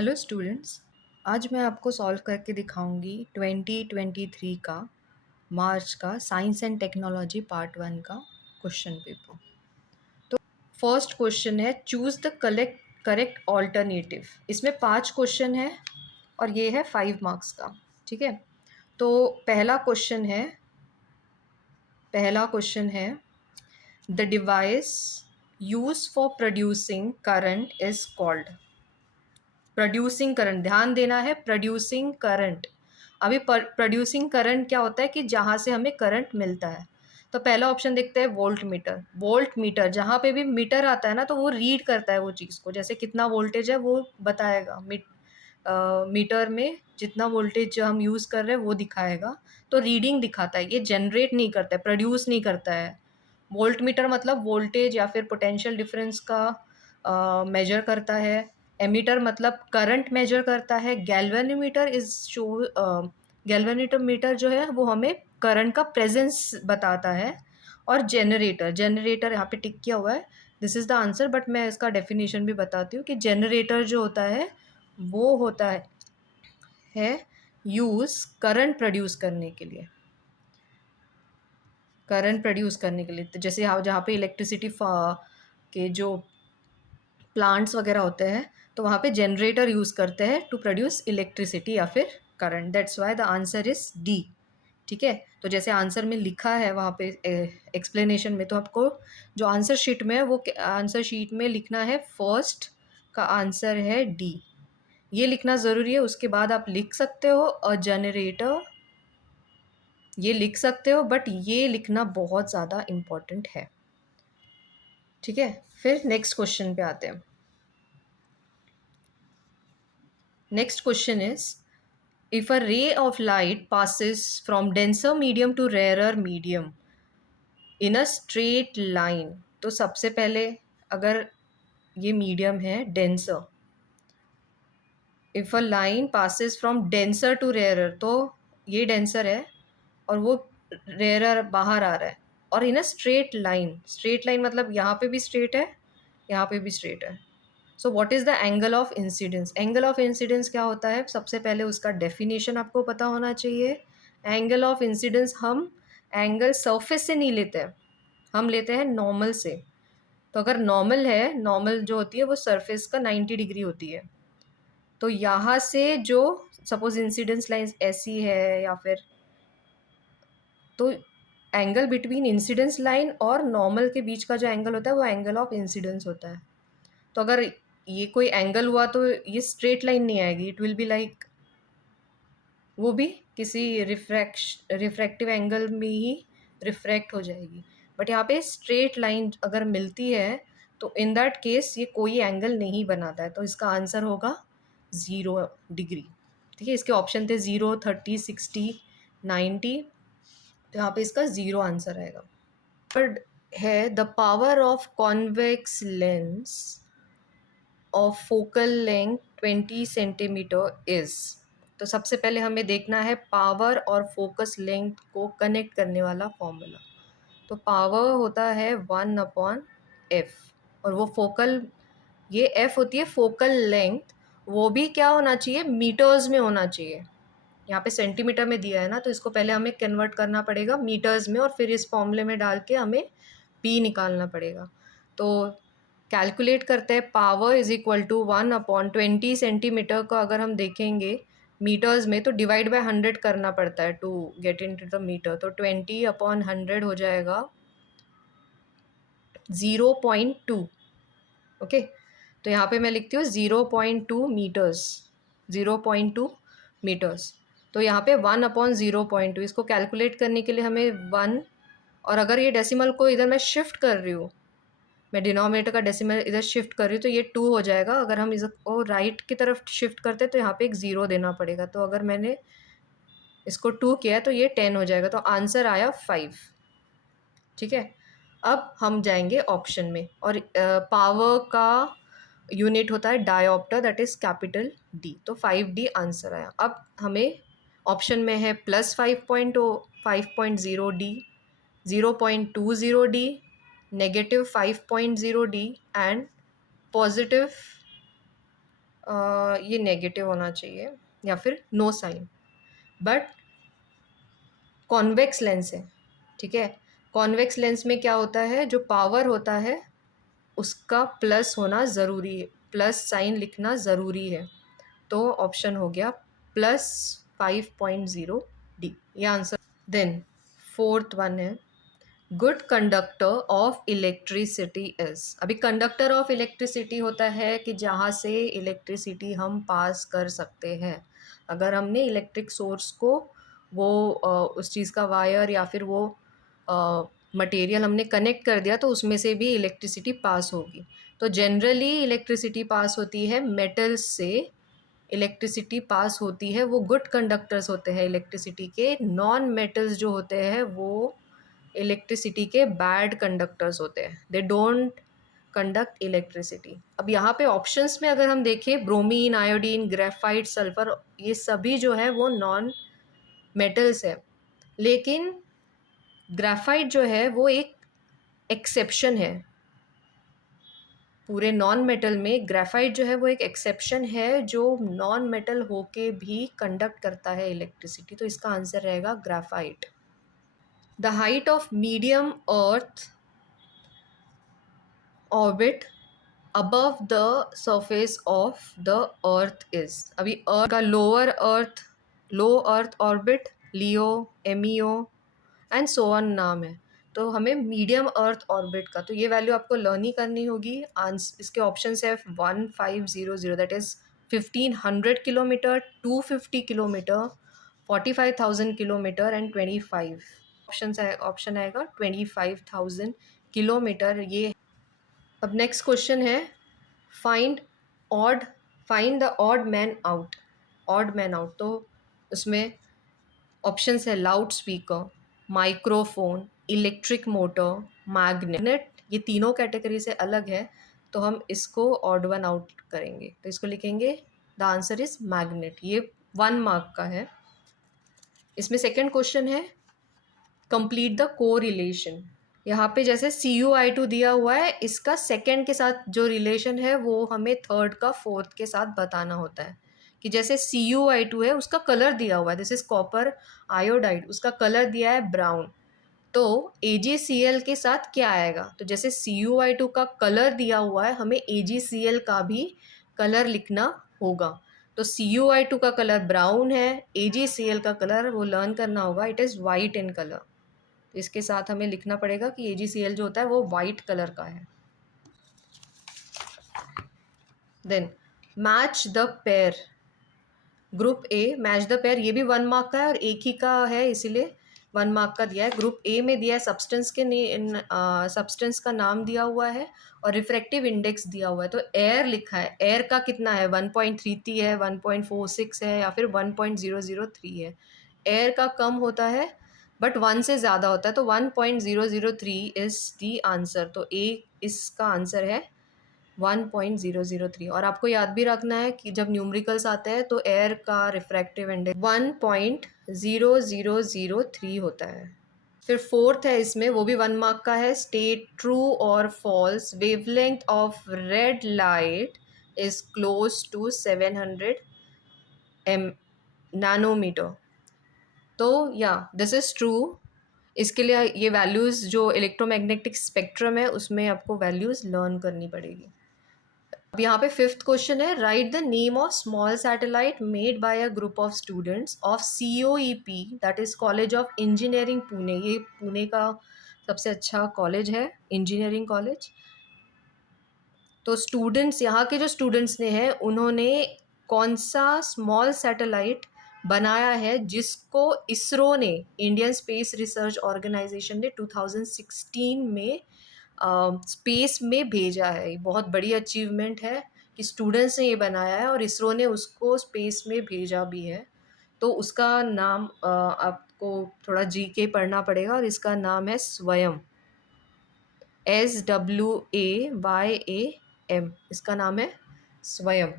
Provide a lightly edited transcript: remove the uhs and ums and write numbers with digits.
Hello students. आज मैं आपको सॉल्व करके दिखाऊंगी 2023 का मार्च का साइंस एंड टेक्नोलॉजी पार्ट 1 का क्वेश्चन पेपर। तो फर्स्ट क्वेश्चन है चूज़ द करेक्ट ऑल्टरनेटिव। इसमें 5 क्वेश्चन है और ये है 5 मार्क्स का। ठीक है, तो पहला क्वेश्चन है the device use for producing current is called. Producing current, ध्यान देना है, प्रोड्यूसिंग करंट। अभी प्रोड्यूसिंग करंट क्या होता है कि जहाँ से हमें करंट मिलता है। तो पहला ऑप्शन देखते हैं वोल्ट मीटर। वोल्ट मीटर, जहाँ पे भी मीटर आता है ना तो वो रीड करता है वो चीज़ को, जैसे कितना वोल्टेज है वो बताएगा। मीटर में जितना वोल्टेज जो हम यूज़ कर रहे हैं वो दिखाएगा, तो रीडिंग दिखाता है। ये जनरेट नहीं करता है, प्रोड्यूस नहीं करता है। वोल्ट मीटर मतलब वोल्टेज या फिर पोटेंशियल डिफरेंस का मेजर करता है। एमीटर मतलब करंट मेजर करता है। गैल्वेनोमीटर गैल्वेनोमीटर जो है वो हमें करंट का प्रेजेंस बताता है। और जनरेटर यहाँ पे टिक किया हुआ है, this is the answer, but मैं इसका डेफिनेशन भी बताती हूँ कि जनरेटर जो होता है वो होता है यूज़ करंट प्रोड्यूस करने के लिए। तो जैसे यहाँ जहाँ पे इलेक्ट्रिसिटी के जो प्लांट्स वगैरह होते हैं तो वहाँ पे जनरेटर यूज़ करते हैं टू प्रोड्यूस इलेक्ट्रिसिटी या फिर current. That's why the answer is D. ठीक है, तो जैसे आंसर में लिखा है वहाँ पे एक्सप्लेनेशन में, तो आपको जो आंसर शीट में है वो आंसर शीट में लिखना है फर्स्ट का आंसर है डी। ये लिखना ज़रूरी है। उसके बाद आप लिख सकते हो अ जनरेटर, ये लिख सकते हो, बट ये लिखना बहुत ज़्यादा इम्पॉर्टेंट है। ठीक है, फिर नेक्स्ट क्वेश्चन पे आते हैं। Next question is if a ray of light passes from denser medium to rarer medium in a straight line, तो सबसे पहले अगर ये मीडियम है denser, if a line passes from denser to rarer, तो ये डेंसर है और वो रेयरर बाहर आ रहा है। और इन अ स्ट्रेट लाइन मतलब यहाँ पे भी स्ट्रेट है, यहाँ पे भी स्ट्रेट है। So what is the angle of incidence. Angle of incidence क्या होता है, सबसे पहले उसका डेफिनेशन आपको पता होना चाहिए। एंगल ऑफ इंसिडेंस हम एंगल सरफेस से नहीं लेते हैं, हम लेते हैं नॉर्मल से। तो अगर नॉर्मल है, नॉर्मल जो होती है वो सरफेस का 90 डिग्री होती है। तो यहाँ से जो सपोज इंसिडेंस लाइन ऐसी है या फिर, तो एंगल बिटवीन इंसिडेंस लाइन और नॉर्मल के बीच का जो एंगल होता है वो एंगल ऑफ इंसिडेंस होता है। तो अगर ये कोई एंगल हुआ तो ये स्ट्रेट लाइन नहीं आएगी, इट विल बी लाइक, वो भी किसी रिफ्रैक्टिव एंगल में ही रिफ्रैक्ट हो जाएगी। बट यहाँ पे स्ट्रेट लाइन अगर मिलती है तो इन दैट केस ये कोई एंगल नहीं बनाता है, तो इसका आंसर होगा 0 डिग्री। ठीक है, इसके ऑप्शन थे 0, 30, 60, 90, तो यहाँ पे इसका 0 आंसर आएगा। थर्ड है the power of convex lens of focal length 20 centimetre is. तो सबसे पहले हमें देखना है पावर और फोकस लेंथ को कनेक्ट करने वाला फॉर्मूला। तो पावर होता है 1/f, और वो फोकल, ये f होती है फोकल लेंथ, वो भी क्या होना चाहिए, मीटर्स में होना चाहिए। यहाँ पे सेंटीमीटर में दिया है ना, तो इसको पहले हमें कन्वर्ट करना पड़ेगा मीटर्स में और फिर इस फॉर्मूले में डाल के हमें p निकालना पड़ेगा। तो कैलकुलेट करते हैं, power is equal to 1/20 centimetre को अगर हम देखेंगे मीटर्स में तो डिवाइड बाय 100 करना पड़ता है to get into the metre. तो 20/100 हो जाएगा 0.2। ओके, तो यहाँ पे मैं लिखती हूँ 0.2 मीटर्स, 0.2 मीटर्स। तो यहाँ पे 1/0.2, इसको कैलकुलेट करने के लिए हमें 1, और अगर ये डेसिमल को इधर मैं शिफ्ट कर रही हूँ, मैं डिनोमिनेटर का डेसिमल इधर शिफ्ट कर रही हूँ, तो ये 2 हो जाएगा। अगर हम इसको राइट की तरफ शिफ्ट करते तो यहाँ पे एक 0 देना पड़ेगा। तो अगर मैंने इसको 2 किया है तो ये 10 हो जाएगा। तो आंसर आया 5। ठीक है, अब हम जाएंगे ऑप्शन में, और पावर का यूनिट होता है dioptre, that is capital D. तो 5D आंसर आया। अब हमें ऑप्शन में है +5.0D, 0.20D, -5.0D and positive ये नेगेटिव होना चाहिए या फिर no sign. But convex lens है, ठीक है। कॉन्वेक्स लेंस में क्या होता है, जो पावर होता है उसका प्लस होना ज़रूरी है, प्लस साइन लिखना ज़रूरी है। तो ऑप्शन हो गया +5.0 डी, ये आंसर। देन फोर्थ वन है good conductor of electricity is. अभी कंडक्टर ऑफ इलेक्ट्रिसिटी होता है कि जहाँ से इलेक्ट्रिसिटी हम पास कर सकते हैं। अगर हमने इलेक्ट्रिक सोर्स को वो उस चीज़ का वायर या फिर वो मटेरियल हमने कनेक्ट कर दिया तो उसमें से भी इलेक्ट्रिसिटी पास होगी। तो जनरली इलेक्ट्रिसिटी पास होती है मेटल्स से, इलेक्ट्रिसिटी पास होती है, वो गुड कंडक्टर्स होते हैं इलेक्ट्रिसिटी के। नॉन मेटल्स जो होते हैं वो इलेक्ट्रिसिटी के बैड कंडक्टर्स होते हैं, दे डोंट कंडक्ट इलेक्ट्रिसिटी। अब यहाँ पे ऑप्शंस में अगर हम देखें, ब्रोमीन, आयोडीन, ग्रेफाइट, सल्फर, ये सभी जो है वो नॉन मेटल्स है। लेकिन ग्रेफाइट जो है वो एक एक्सेप्शन है। पूरे नॉन मेटल में ग्रेफाइट जो है वो एक एक्सेप्शन है, जो नॉन मेटल होके भी कंडक्ट करता है इलेक्ट्रिसिटी। तो इसका आंसर रहेगा graphite. The height of medium earth orbit above the surface of the earth is. अभी अर्थ का lower earth, low earth orbit, Leo, Ameo and so on नाम है। तो हमें मीडियम अर्थ ऑर्बिट का, तो ये वैल्यू आपको लर्न ही करनी होगी। इसके ऑप्शन है 1500, that is 1500 kilometre, 250 kilometre, 45,000 kilometre and 25। Option आएगा 25,000 किलोमीटर ये। अब नेक्स्ट क्वेश्चन है find odd find the odd man out. Odd man out, तो उसमें ऑप्शंस है loud speaker, microphone, electric motor, magnet. ये तीनों कैटेगरी से अलग है, तो हम इसको ऑड वन आउट करेंगे। तो इसको लिखेंगे द आंसर इज मैग्नेट। ये 1 मार्क का है। इसमें सेकंड क्वेश्चन है कंप्लीट द कोरिलेशन। यहाँ पे जैसे CuI2 दिया हुआ है, इसका सेकंड के साथ जो रिलेशन है वो हमें थर्ड का फोर्थ के साथ बताना होता है। कि जैसे CuI2 है, उसका कलर दिया हुआ है, दिस इज कॉपर आयोडाइड, उसका कलर दिया है ब्राउन। तो AgCl के साथ क्या आएगा, तो जैसे CuI2 का कलर दिया हुआ है, हमें AgCl का भी कलर लिखना होगा। तो CuI2 का कलर ब्राउन है, AgCl का कलर वो लर्न करना होगा, it is white in colour. तो इसके साथ हमें लिखना पड़ेगा कि AgCl जो होता है वो वाइट कलर का है। Then match the pair, group A, match the pair, ये भी 1 मार्क का है और एक ही का है इसीलिए 1 मार्क का दिया है। ग्रुप ए में दिया है सब्सटेंस के सब्सटेंस का नाम दिया हुआ है और रिफ्रैक्टिव इंडेक्स दिया हुआ है। तो एयर लिखा है, एयर का कितना है, 1.33 है, 1.46 है या फिर 1.003 है। एयर का कम होता है बट 1 से ज़्यादा होता है, तो 1.003 इज़ दी आंसर। तो ए इसका आंसर है 1.003। और आपको याद भी रखना है कि जब न्यूमरिकल्स आते हैं तो एयर का रिफ्रैक्टिव इंडेक्स 1.0003 होता है। फिर फोर्थ है, इसमें वो भी 1 मार्क का है, स्टेट ट्रू और false, wavelength of red light is close to 700 nanometre. तो या दिस इज ट्रू। इसके लिए ये वैल्यूज़ जो इलेक्ट्रोमैग्नेटिक स्पेक्ट्रम है उसमें आपको वैल्यूज़ लर्न करनी पड़ेगी। अब यहाँ पे फिफ्थ क्वेश्चन है right the name of small satellite made by a group of students of COEP, that is college of engineering Pune. ये पुणे का सबसे अच्छा कॉलेज है, इंजीनियरिंग कॉलेज। तो स्टूडेंट्स, यहाँ के जो स्टूडेंट्स ने हैं उन्होंने कौन सा स्मॉल सैटेलाइट बनाया है जिसको इसरो ने, इंडियन स्पेस रिसर्च ऑर्गेनाइजेशन ने 2016 में स्पेस में भेजा है। ये बहुत बड़ी अचीवमेंट है कि स्टूडेंट्स ने ये बनाया है और इसरो ने उसको स्पेस में भेजा भी है। तो उसका नाम आपको थोड़ा GK पढ़ना पड़ेगा और इसका नाम है स्वयं, SWAYAM, इसका नाम है स्वयं।